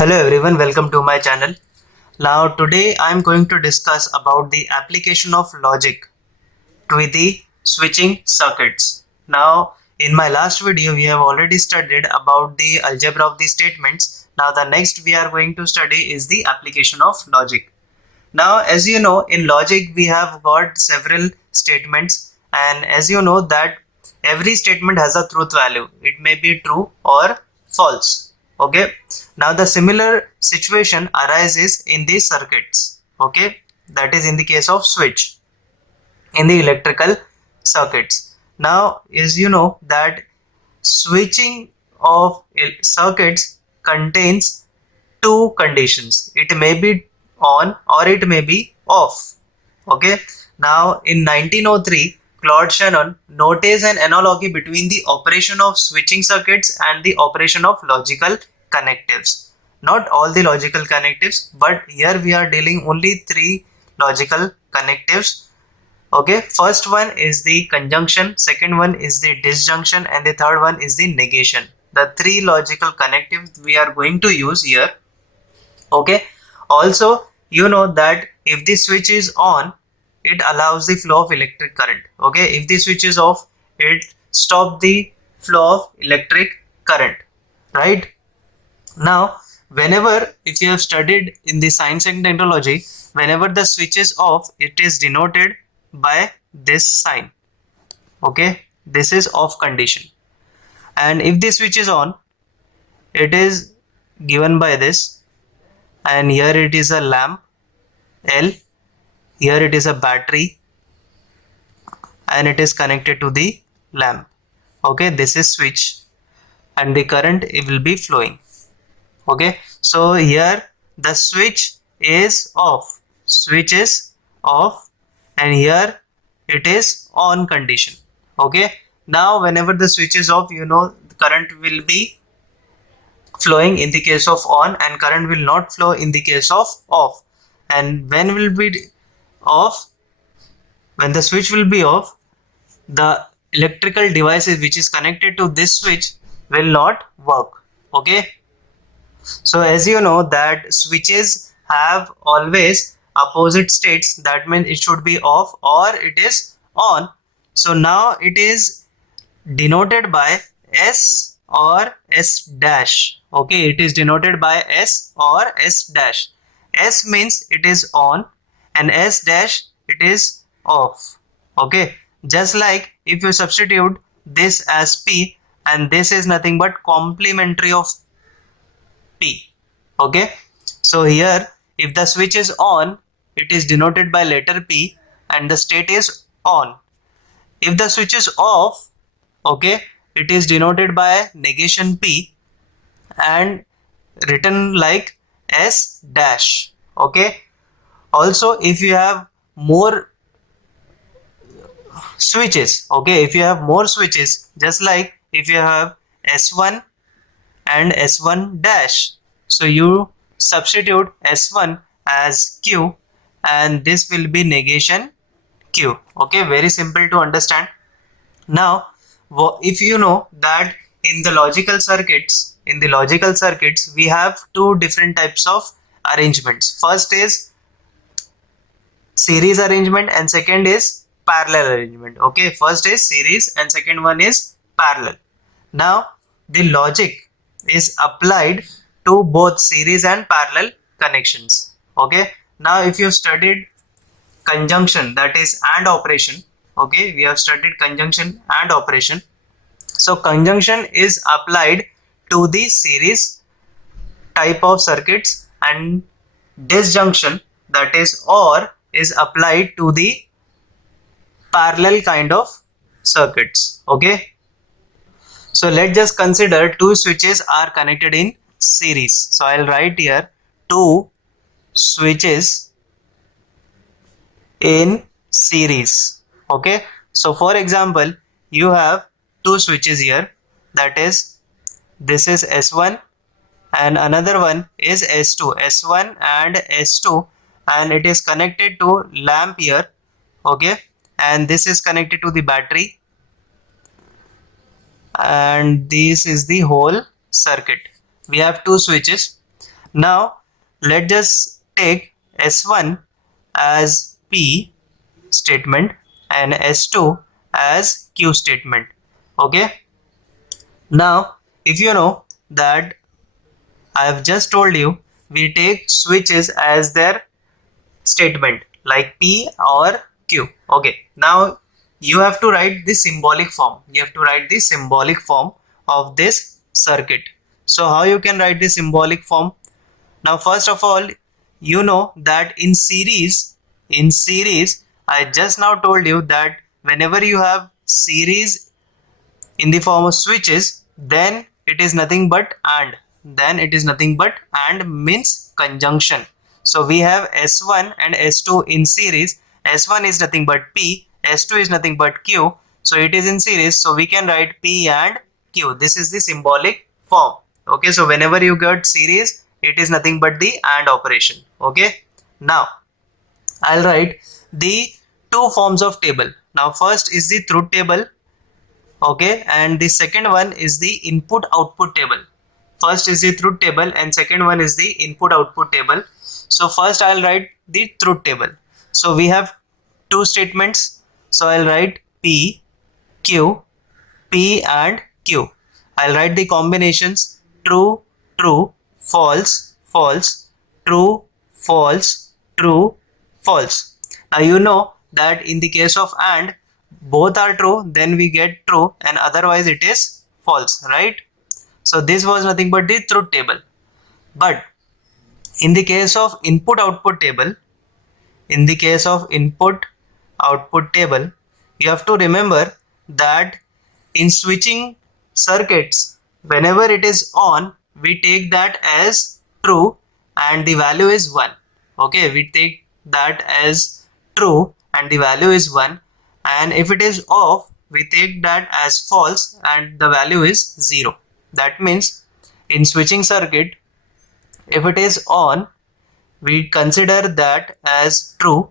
Hello everyone, welcome to my channel. Now today I am going to discuss about the application of logic to the switching circuits. Now in my last video we have already studied about the algebra of the statements. Now the next we are going to study is the application of logic. Now as you know, in logic we have got several statements, and as you know that every statement has a truth value. It may be true or false. Okay, now the similar situation arises in these circuits. Okay, that is in the case of switch in the electrical circuits. Now as you know that switching of circuits contains two conditions. It may be on or it may be off. Okay, now in 1903 Claude Shannon noticed an analogy between the operation of switching circuits and the operation of logical connectives. Not all the logical connectives, but here we are dealing only three logical connectives. Okay, first one is the conjunction, second one is the disjunction, and the third one is the negation. The three logical connectives we are going to use here. Okay, also you know that if the switch is on, it allows the flow of electric current. Okay, if the switch is off, it stops the flow of electric current, right? Now whenever, if you have studied in the science and technology, whenever the switch is off, it is denoted by this sign. Okay, this is off condition, and if the switch is on, it is given by this, and here it is a lamp L, here it is a battery, and it is connected to the lamp. Okay, this is switch, and the current, it will be flowing. Okay, so here the switch is off, and here it is on condition. Okay, now whenever the switch is off, you know the current will be flowing in the case of on, and current will not flow in the case of off. And when will be off? When the switch will be off, the electrical devices which is connected to this switch will not work. Okay, so as you know that switches have always opposite states, that means it should be off or it is on. So now it is denoted by S or S dash. Okay, it is denoted by S or S dash. S means it is on, and S dash it is off. Okay, just like if you substitute this as P, and this is nothing but complementary of P. Okay, so here if the switch is on, it is denoted by letter P and the state is on. If the switch is off, okay, it is denoted by negation P and written like S dash. Okay, also if you have more switches, okay, if you have more switches, just like if you have S1 and S1 dash, so you substitute S1 as Q and this will be negation Q. Okay, very simple to understand. Now if you know that in the logical circuits, we have two different types of arrangements. First is series arrangement and second is parallel arrangement. Okay, first is series and second one is parallel. Now the logic is applied to both series and parallel connections. Okay, now if you studied conjunction, that is AND operation. Okay, we have studied conjunction and operation. So conjunction is applied to the series type of circuits, and disjunction, that is OR, is applied to the parallel kind of circuits. Okay, so let's just consider two switches are connected in series. So I'll write here two switches in series. Okay, so for example, you have two switches here, that is this is S1 and another one is S2, S1 and S2, and it is connected to lamp here. Okay, and this is connected to the battery, and this is the whole circuit. We have two switches, Now let's just take S1 as P statement and S2 as Q statement. Okay. Now if you know that I have just told you we take switches as their statement like P or Q. Okay. Now you have to write the symbolic form. You have to write the symbolic form of this circuit. So how you can write the symbolic form? Now first of all, you know that in series, I just now told you that whenever you have series in the form of switches, then it is nothing but and. Then it is nothing but and means conjunction. So we have S1 and S2 in series. S1 is nothing but P, S2 is nothing but Q. So it is in series. So we can write P and Q. This is the symbolic form. Okay, so whenever you get series, it is nothing but the AND operation. Okay, now I'll write the two forms of table. Now first is the truth table. Okay, and the second one is the input output table. First is the truth table and second one is the input output table. So first I'll write the truth table. So we have two statements. So I'll write P, Q, P and Q. I'll write the combinations true, true, false, false, true, false, true, false. Now you know that in the case of AND, both are true, then we get true, and otherwise it is false, right? So this was nothing but the truth table. But in the case of input output table, you have to remember that in switching circuits, whenever it is on, we take that as true and the value is 1. Okay, we take that as true and the value is 1, and if it is off, we take that as false and the value is 0. That means in switching circuit, if it is on, we consider that as true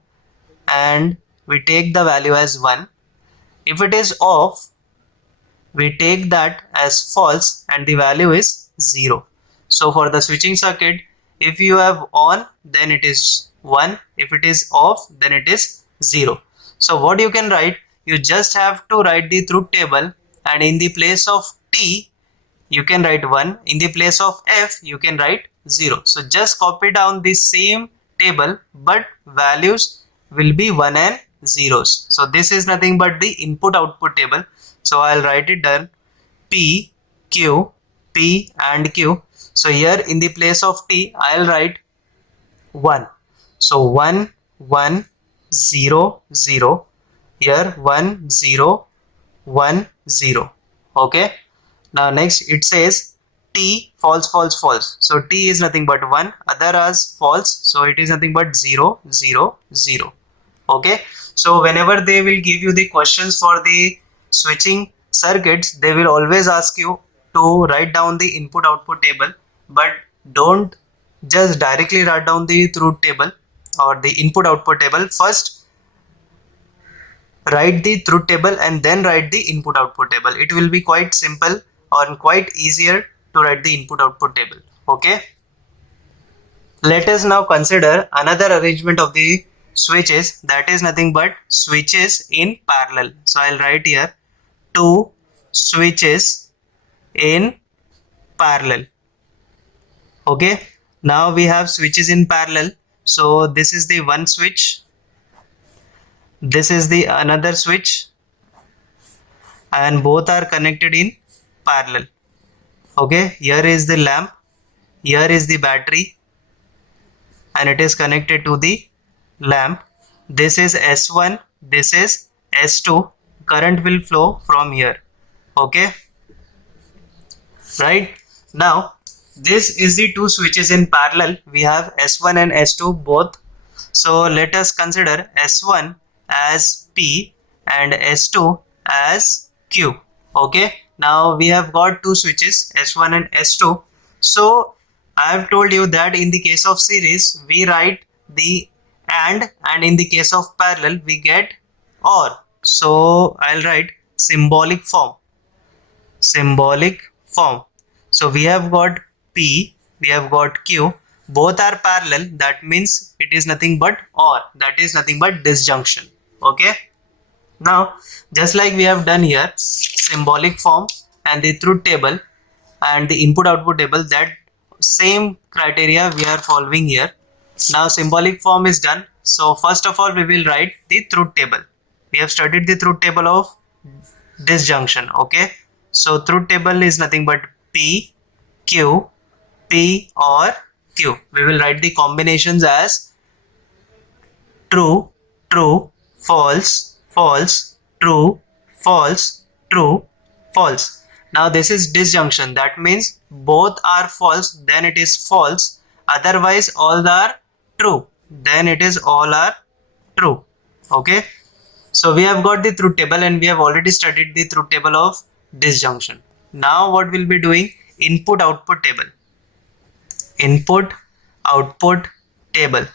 and we take the value as 1. If it is off, we take that as false and the value is 0. So for the switching circuit, if you have on, then it is 1. If it is off, then it is 0. So what you can write, you just have to write the truth table, and in the place of T, you can write 1. In the place of F, you can write 0. So just copy down the same table, but values will be 1 and zeros. So this is nothing but the input output table. So I'll write it down P, Q, P and Q. So here in the place of T, I'll write 1. So 1, 1, 0, 0. Here 1, 0, 1, 0. Okay. Now next it says T, false, false, false. So T is nothing but 1, other as false. So it is nothing but 0, 0, 0. Okay. So whenever they will give you the questions for the switching circuits, they will always ask you to write down the input output table, but don't just directly write down the truth table or the input output table. First write the truth table and then write the input output table. It will be quite simple or quite easier to write the input output table. Okay. Let us now consider another arrangement of the switches, that is nothing but switches in parallel. So I'll write here two switches in parallel. Okay. Now we have switches in parallel. So this is the one switch. This is the another switch, and both are connected in parallel. Okay, here is the lamp, here is the battery, and it is connected to the lamp. This is S1, this is S2. Current will flow from here. Okay, right? Now this is the two switches in parallel. We have S1 and S2 both. So let us consider S1 as P and S2 as Q. Okay, now we have got two switches, S1 and S2. So I have told you that in the case of series, we write the and in the case of parallel, we get or. So I'll write symbolic form. So we have got P, we have got Q. both are parallel, that means it is nothing but OR, that is nothing but disjunction. Okay, now just like we have done here, symbolic form and the truth table and the input output table, that same criteria we are following here. Now symbolic form is done, so first of all we will write the truth table. We have studied the truth table of disjunction. Okay, so truth table is nothing but P, Q, P or Q. We will write the combinations as true, true, false, false, true, false, true, false. Now this is disjunction, that means both are false, then it is false, otherwise all are true, then it is all are true. Okay, so we have got the truth table and we have already studied the truth table of disjunction. Now what we'll be doing, input output table. Input output table.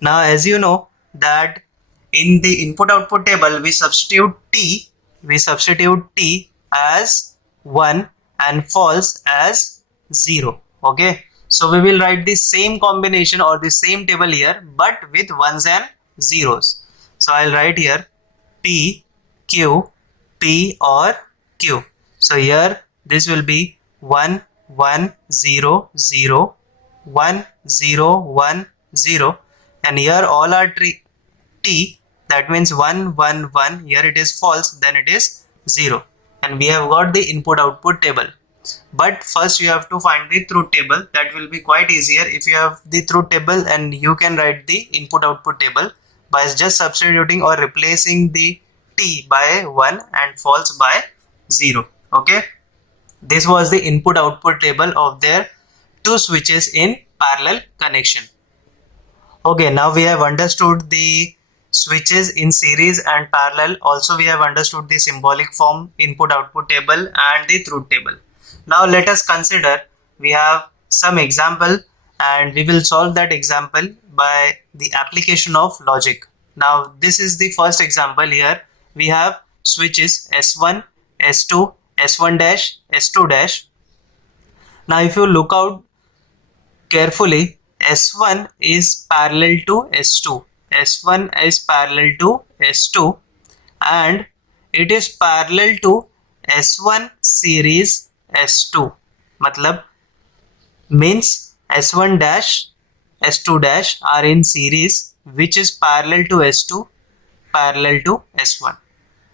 Now as you know that in the input output table we substitute t as 1 and false as 0. Okay, so we will write the same combination or the same table here but with ones and zeros. So I'll write here P, Q, P or Q. So here this will be 1 1 0 0 1 0 1 0, and here all are t, that means 1 1 1, here it is false, then it is 0, and we have got the input output table. But first you have to find the truth table. That will be quite easier if you have the truth table, and you can write the input output table by just substituting or replacing the t by 1 and false by 0. Okay, this was the input output table of their two switches in parallel connection. Okay, now we have understood the switches in series and parallel. Also we have understood the symbolic form, input output table and the truth table. Now let us consider, we have some example and we will solve that example by the application of logic. Now this is the first example. Here we have switches S1, S2, S1 dash, S2 dash. Now if you look out carefully, S1 is parallel to S2. S1 is parallel to S2 and it is parallel to S1 series S2. Matlab means S1 dash, S2 dash are in series, which is parallel to S2, parallel to S1.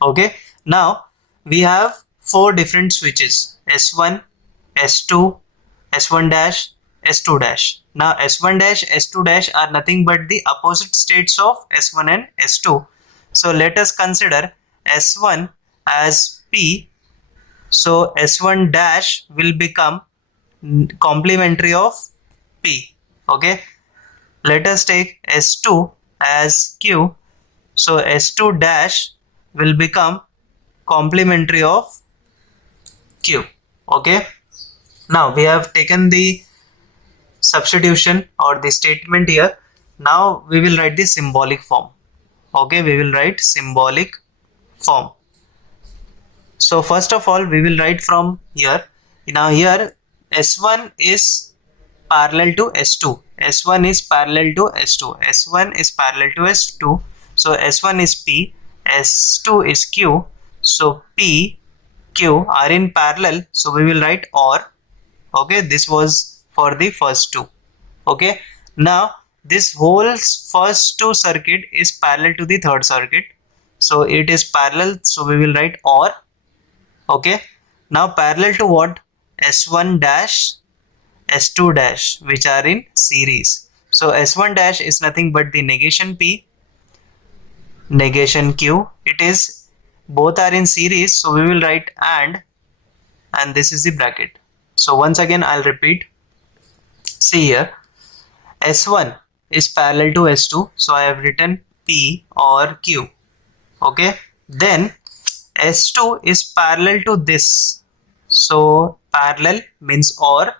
Okay, now we have four different switches, S1, S2, S1 dash, S2 dash. Now S1 dash, S2 dash are nothing but the opposite states of S1 and S2. So let us consider S1 as P. So S1 dash will become complementary of P. Okay, let us take S2 as Q. So S2 dash will become complementary of Q. Okay, now we have taken the substitution or the statement here. Now we will write the symbolic form. Okay, we will write symbolic form. So first of all we will write from here. Now here S1 is parallel to S2. S1 is parallel to S2. S1 is parallel to S2. So S1 is P, S2 is Q. So P, Q are in parallel. So we will write OR. Okay, this was for the first two. Okay, now this whole first two circuit is parallel to the third circuit. So it is parallel. So we will write OR. Okay, now parallel to what? S1 dash, S2 dash, which are in series. So S1 dash is nothing but the negation P, negation Q. It is both are in series, so we will write and this is the bracket. So once again I'll repeat. See here, S1 is parallel to S2, so I have written P or Q. Okay, then S2 is parallel to this, so parallel means OR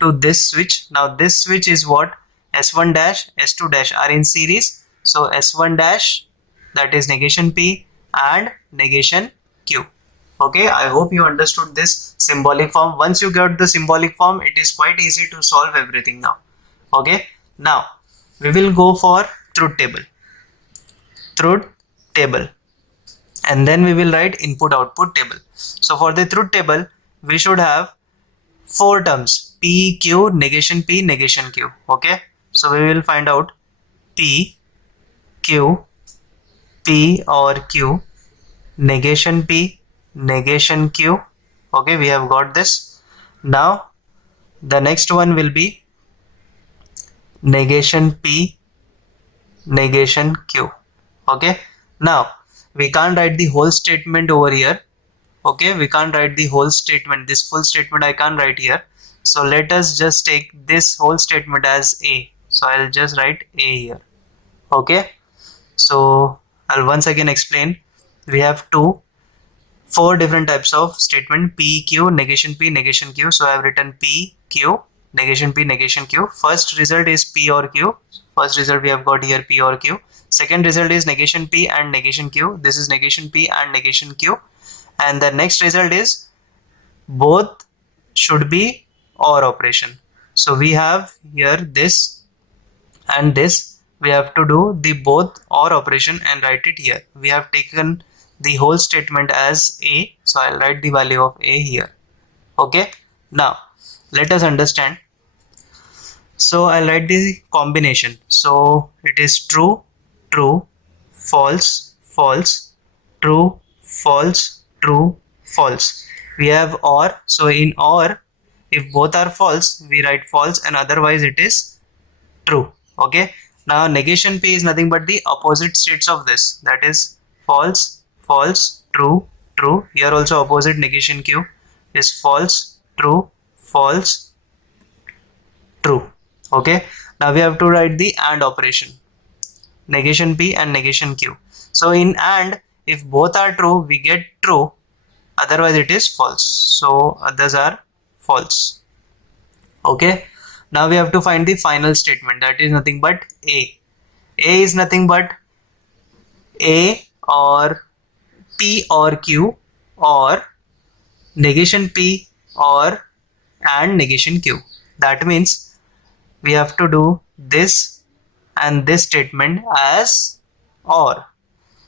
to this switch. Now this switch is what? S1 dash, S2 dash are in series, so S1 dash, that is negation P and negation Q. Okay, I hope you understood this symbolic form. Once you get the symbolic form, it is quite easy to solve everything now. Okay, now we will go for truth table, and then we will write input output table. So for the truth table we should have four terms: P, Q, negation P, negation Q. Okay, so we will find out P, Q, P or Q, negation P, negation Q. Okay, we have got this. Now the next one will be negation P, negation Q. Okay, now we can't write the whole statement over here. Okay, we can't write the whole statement, this full statement I can't write here. So let us just take this whole statement as A. So I'll just write A here. Okay, so I'll once again explain. We have four different types of statement: P, Q, negation P, negation Q. So I have written P, Q, negation P, negation Q. First result is P or Q. First result we have got here P or Q. Second result is negation P and negation Q. This is negation P and negation Q. And the next result is both should be OR operation. So we have here this and this. We have to do the both OR operation and write it here. We have taken the whole statement as A, so I'll write the value of A here. Okay, now let us understand. So I'll write the combination. So it is true, true, false, false, true, false, true, false. We have OR. So in OR, if both are false, we write false, and otherwise it is true. Okay, now negation P is nothing but the opposite states of this, that is false, false, true, true. Here also opposite negation Q is false, true, false, true. Okay, now we have to write the AND operation, negation P and negation Q. So in AND, if both are true, we get true, otherwise it is false. So others are false. Okay, now we have to find the final statement, that is nothing but A. A is nothing but A or P or Q or negation P or and negation Q. That means we have to do this and this statement as OR.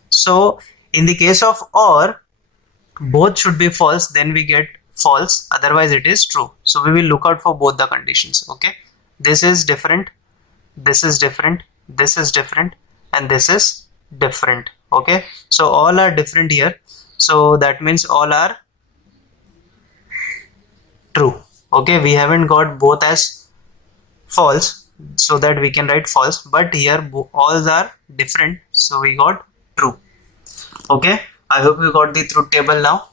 So in the case of OR, both should be false, then we get false, otherwise it is true. So we will look out for both the conditions. Okay, this is different, this is different, this is different, and this is different. Okay, so all are different here, so that means all are true. Okay, we haven't got both as false, so that we can write false, but here all are different, so we got true. Okay, I hope you got the truth table now.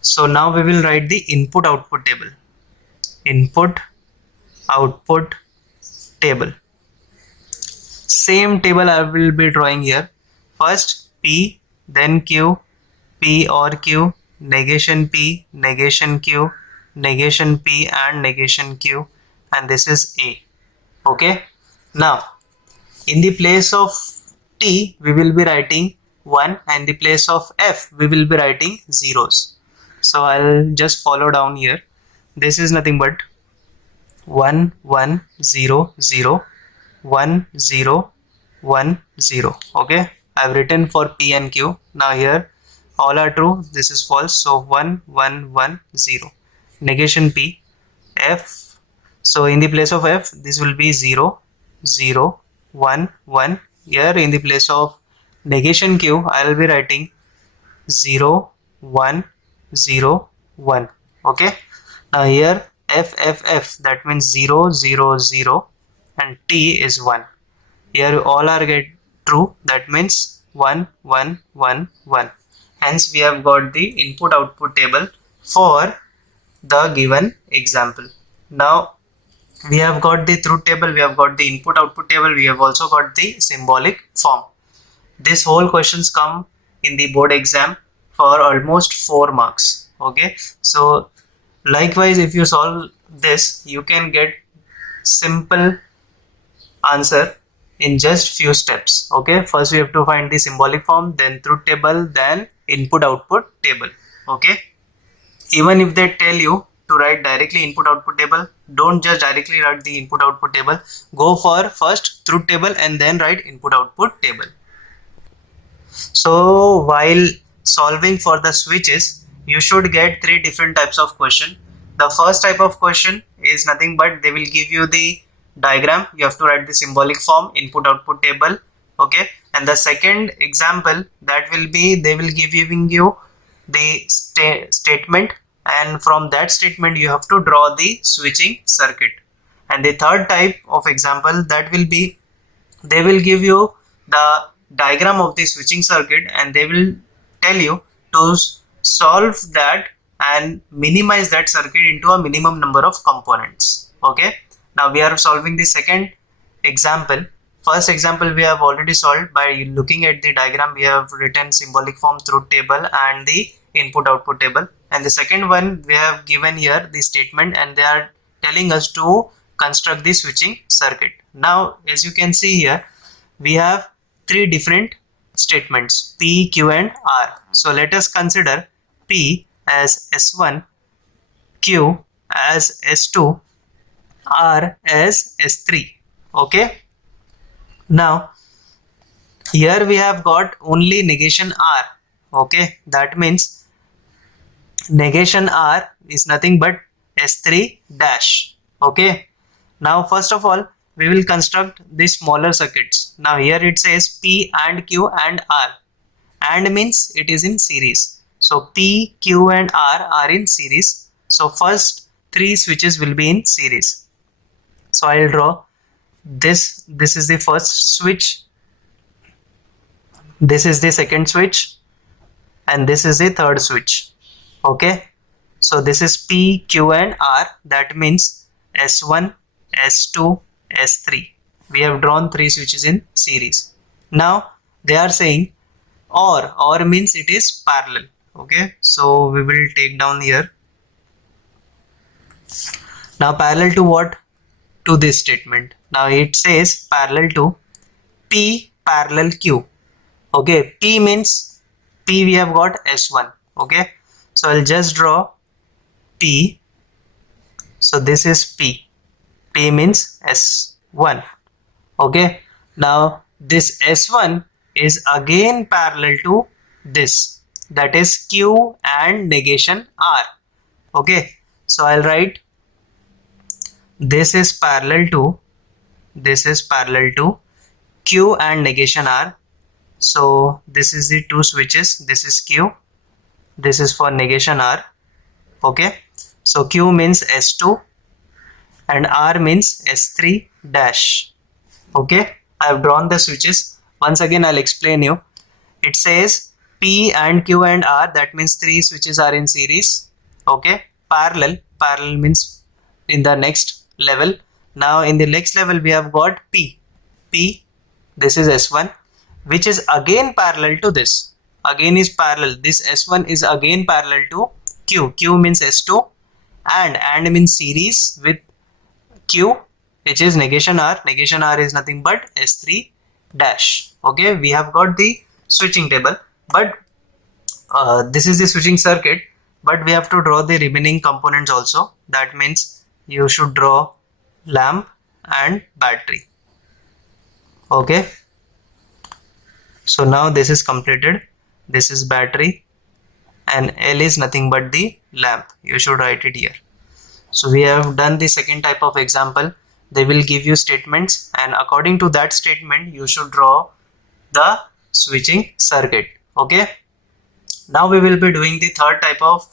So now we will write the input output table. Input output table. Same table I will be drawing here. First P, then Q, P or Q, negation P, negation Q, negation P and negation Q, and this is A. Okay, now in the place of T we will be writing 1, and in the place of F we will be writing zeros. So I'll just follow down here. This is nothing but 1 1 0 0 1 0 1 0. Okay, I've written for P and Q. Now here all are true, this is false, so 1 1 1 0. Negation P, F. So in the place of F this will be 0 0 1 1. Here in the place of negation Q I will be writing 0 1 0 1. Okay, now here F F F, that means 0 0 0, and T is 1. Here all are get true, that means 1 1 1 1. Hence we have got the input output table for the given example. Now we have got the truth table, we have got the input output table, we have also got the symbolic form. This whole questions come in the board exam for almost 4 marks. Okay, so likewise if you solve this you can get simple answer in just few steps. Okay, first we have to find the symbolic form, then truth table, then input output table. Okay, even if they tell you to write directly input output table, don't just directly write the input output table. Go for first truth table and then write input output table. So while solving for the switches, you should get three different types of question. The first type of question is nothing but they will give you the diagram. You have to write the symbolic form, input output table. Okay, and the second example, that will be they will giving you the statement, and from that statement you have to draw the switching circuit. And the third type of example, that will be they will give you the diagram of the switching circuit and they will tell you to solve that and minimize that circuit into a minimum number of components. Okay, now we are solving the second example. First example we have already solved by looking at the diagram. We have written symbolic form, truth table and the input output table. And the second one we have given here the statement and they are telling us to construct the switching circuit. Now as you can see here, we have three different statements, P, Q and R. So let us consider P as S1, Q as S2, R as S3. Okay, now here we have got only negation R. Okay, that means negation R is nothing but S3 dash. Okay, now first of all we will construct the smaller circuits. Now here it says P and Q and R, and means it is in series. So P, Q and R are in series. So first three switches will be in series. So I'll draw this. This is the first switch, this is the second switch, and this is the third switch. Okay, so this is P, Q and R, that means S1, S2, S3. We have drawn three switches in series. Now they are saying or means it is parallel. Okay, so we will take down here. Now parallel to what? To this statement. Now it says parallel to P parallel Q. Okay, P means P we have got S1. Okay, so I'll just draw P. So this is P. P means S1. Okay, now this S1 is again parallel to this, that is Q and negation R. Okay, so I'll write this is parallel to Q and negation R. So this is the two switches, this is Q, this is for negation R. Okay, so Q means S2 and R means S3 dash. Okay, I have drawn the switches. Once again I'll explain you. It says P and Q and R, that means three switches are in series. Okay, parallel means in the next level. Now in the next level we have got P, this is S1, which is again parallel to this, again is parallel, this S1 is again parallel to Q means S2 and means series with Q, which is negation R is nothing but S3 dash. Okay, we have got the switching table, but this is the switching circuit, but we have to draw the remaining components also. That means you should draw lamp and battery. Okay, so now this is completed. This is battery and L is nothing but the lamp. You should write it here. So we have done the second type of example. They will give you statements and according to that statement you should draw the switching circuit. Okay, now we will be doing the third type of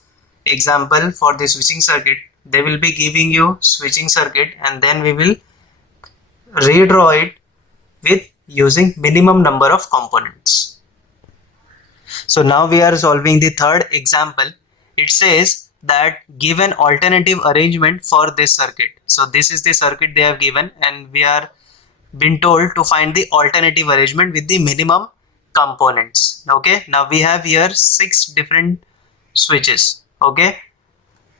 example for the switching circuit. They will be giving you switching circuit and then we will redraw it with using minimum number of components. So now we are solving the third example. It says that give an alternative arrangement for this circuit. So this is the circuit they have given and we are been told to find the alternative arrangement with the minimum components. Okay, now we have here 6 different switches. Okay,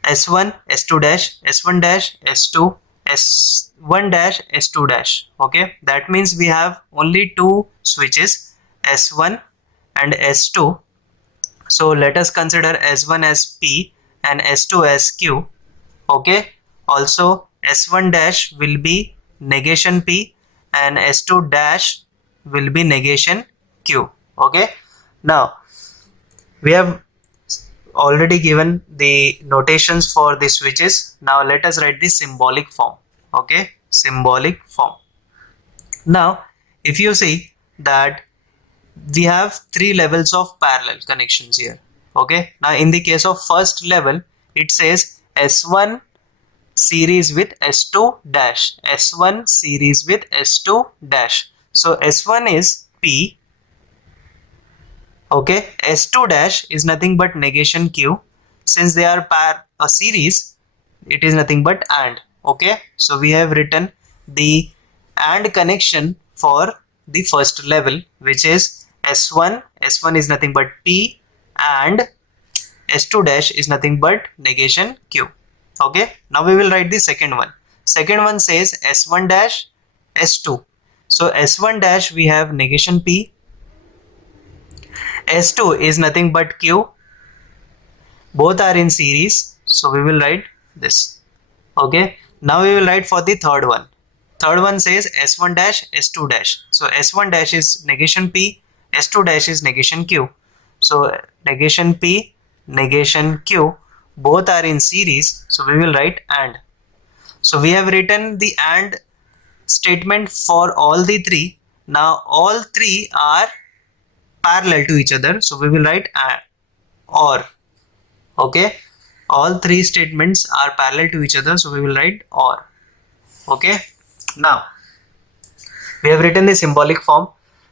S1, S2 dash, S1 dash, S2, S1 dash, S2 dash. Okay, that means we have only 2 switches, S1 and S2. So let us consider S1 as P and S2 as Q. Okay, also S1 dash will be negation P and S2 dash will be negation Q. Okay, now we have already given the notations for the switches. Now let us write the symbolic form. Okay, symbolic form. Now if you see that we have three levels of parallel connections here. Okay, now in the case of first level, it says S1 series with S2 dash, S1 series with S2 dash. So S1 is P. Okay, S2 dash is nothing but negation Q. Since they are a series, it is nothing but AND. Okay, so we have written the AND connection for the first level, which is S1. S1 is nothing but P and S2 dash is nothing but negation Q. Okay, now we will write the second one. Second one says S1 dash S2. So S1 dash we have negation P. S2 is nothing but Q. Both are in series, so we will write this. Okay, now we will write for the third one. Third one says S1 dash S2 dash. So S1 dash is negation P, S2 dash is negation Q. So negation P, negation Q, both are in series, so we will write AND. So we have written the AND statement for all the three. Now all three are parallel to each other, so we will write OR. Okay, all three statements are parallel to each other, so we will write OR. Okay, now we have written the symbolic form.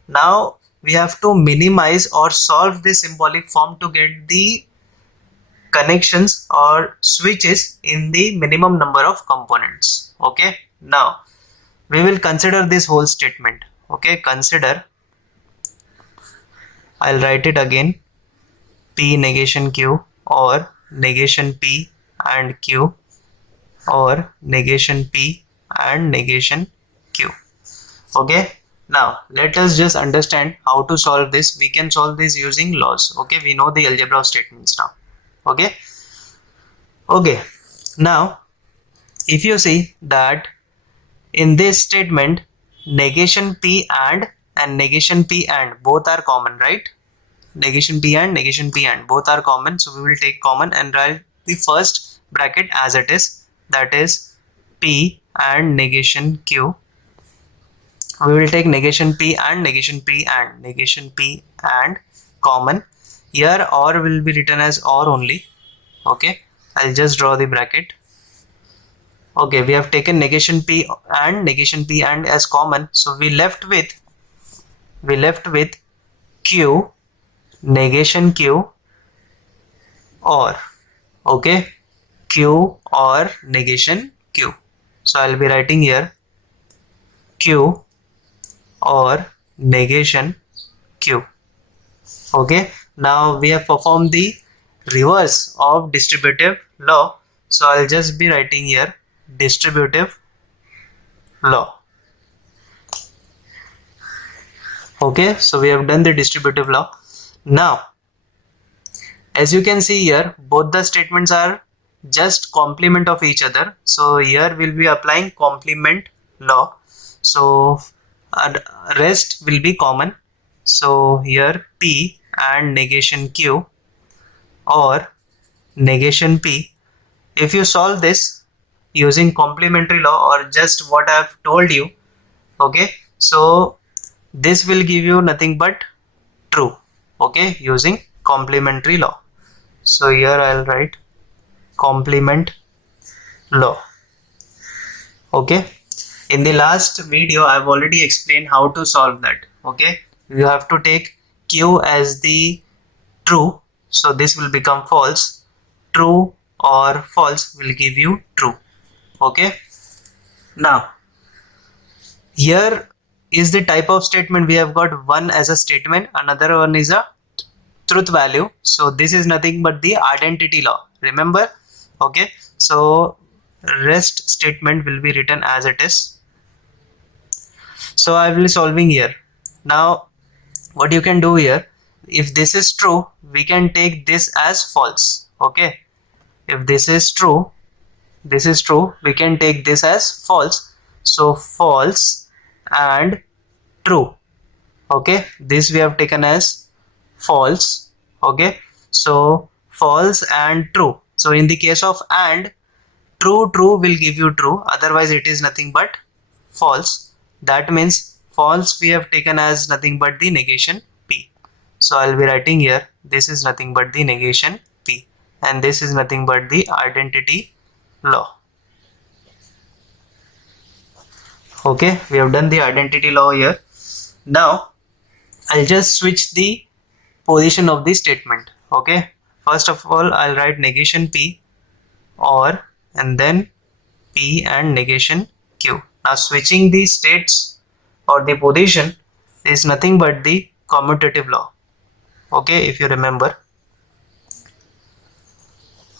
Now we have to minimize or solve the symbolic form to get the connections or switches in the minimum number of components. Okay, now we will consider this whole statement. Okay, consider, I'll write it again, P negation Q or negation P and Q or negation P and negation Q. Okay, now let us just understand how to solve this. We can solve this using laws. Okay, we know the algebra of statements now. Okay, now if you see that in this statement negation P and negation P and both are common, right? Negation P and negation P and both are common, so we will take common and write the first bracket as it is, that is P and negation Q. We will take negation P and negation P and negation P and common. Here OR will be written as OR only. Okay, I'll just draw the bracket. Okay, we have taken negation P and as common, so we left with Q negation Q OR. Okay, Q or negation Q. So I'll be writing here Q or negation Q. Okay, now we have performed the reverse of distributive law, so I'll just be writing here distributive law. Okay, so we have done the distributive law. Now as you can see here, both the statements are just complement of each other, so here we'll be applying complement law. So rest will be common, so here P and negation Q or negation P. If you solve this using complementary law or just what I have told you, okay, so this will give you nothing but true. Okay, using complementary law. So here I'll write complement law. Okay, in the last video I've already explained how to solve that. Okay, you have to take Q as the true, so this will become false. True or false will give you true. Okay, now here is the type of statement. We have got one as a statement, another one is a truth value. So this is nothing but the identity law, remember? Okay, so rest statement will be written as it is. So I will be solving here. Now what you can do here, if this is true, we can take this as false. Okay, if this is true, this is true, we can take this as false. So false and true. Okay, this we have taken as false. Okay, so false and true. So in the case of and, true will give you true, otherwise it is nothing but false. That means false we have taken as nothing but the negation P. So I'll be writing here, this is nothing but the negation P, and this is nothing but the identity law. Okay, we have done the identity law here. Now I'll just switch the position of the statement. Okay, first of all I'll write negation P or, and then P and negation Q. Now switching the states or the position is nothing but the commutative law. Okay, if you remember.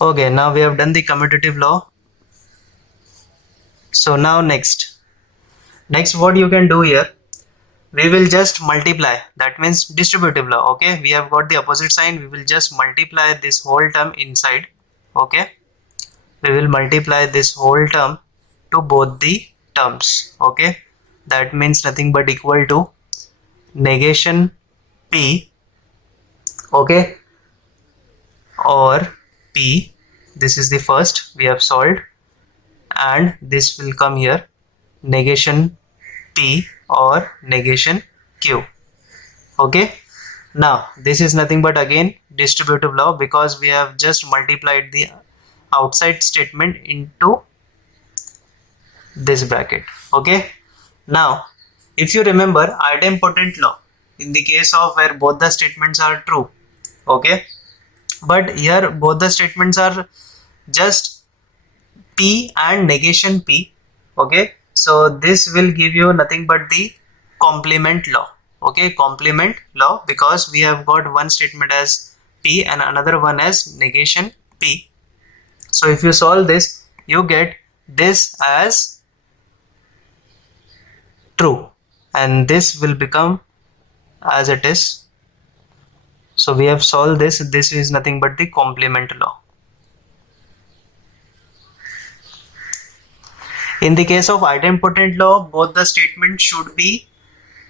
Okay, now we have done the commutative law. So now next what you can do here, we will just multiply, that means distributive law. Okay, we have got the opposite sign, we will just multiply this whole term inside. Okay, we will multiply this whole term to both the terms. Okay, that means nothing but equal to negation P, okay, or P, this is the first we have solved, and this will come here, negation P or negation Q. Okay, now this is nothing but again distributive law, because we have just multiplied the outside statement into this bracket. Okay, now if you remember idempotent law, in the case of where both the statements are true, okay, but here both the statements are just P and negation P. Okay, so this will give you nothing but the complement law. Okay, complement law, because we have got one statement as P and another one as negation P. So if you solve this, you get this as true, and this will become as it is. So we have solved this, this is nothing but the complement law. In the case of idempotent law, both the statements should be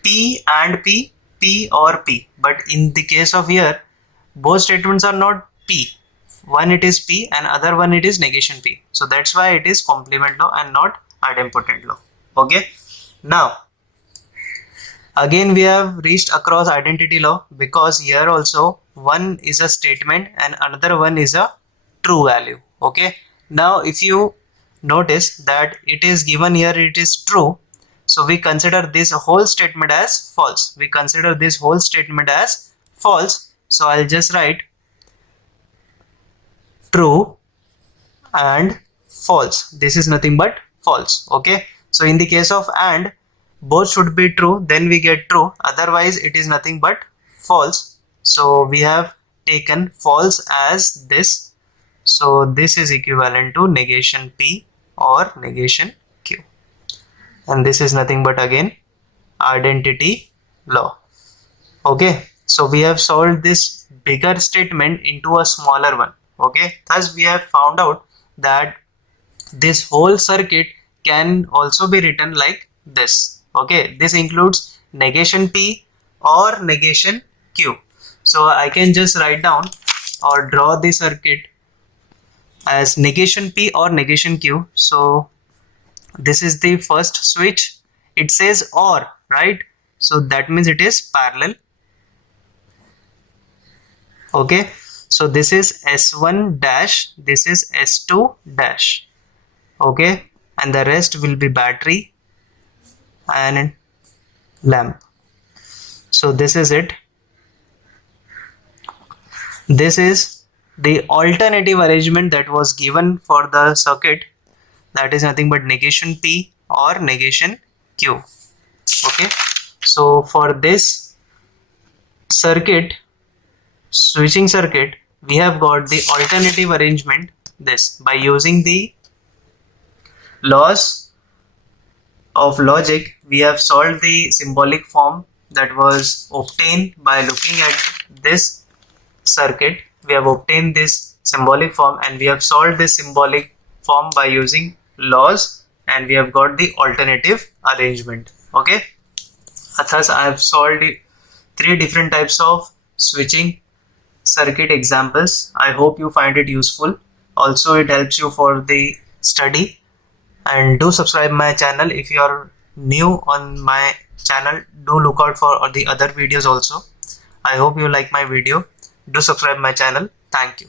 P and P, P or P. But in the case of here, both statements are not P. One it is P and other one it is negation P. So that's why it is complement law and not idempotent law. Okay. Now, again we have reached across identity law, because here also one is a statement and another one is a true value. Okay. Now if you notice that it is given here, it is true, so we consider this whole statement as false. We consider this whole statement as false. So I'll just write true and false. This is nothing but false. Okay, so in the case of and, both should be true, then we get true, otherwise it is nothing but false. So we have taken false as this. So this is equivalent to negation P or negation Q, and this is nothing but again identity law. Okay, so we have solved this bigger statement into a smaller one. Okay, thus we have found out that this whole circuit can also be written like this. Okay, this includes negation P or negation Q. So I can just write down or draw the circuit as negation P or negation Q. So this is the first switch, it says OR, right? So that means it is parallel. Okay, so this is S1 dash, this is S2 dash. Okay, and the rest will be battery and lamp. So this is it. This is the alternative arrangement that was given for the circuit, that is nothing but negation P or negation Q. Okay, so for this circuit, switching circuit, we have got the alternative arrangement, this, by using the laws of logic. We have solved the symbolic form that was obtained by looking at this circuit. We have obtained this symbolic form and we have solved this symbolic form by using laws, and we have got the alternative arrangement. Okay, thus I have solved 3 different types of switching circuit examples. I hope you find it useful. Also, it helps you for the study. And do subscribe my channel. If you are new on my channel, do look out for the other videos also. I hope you like my video. Do subscribe my channel. Thank you.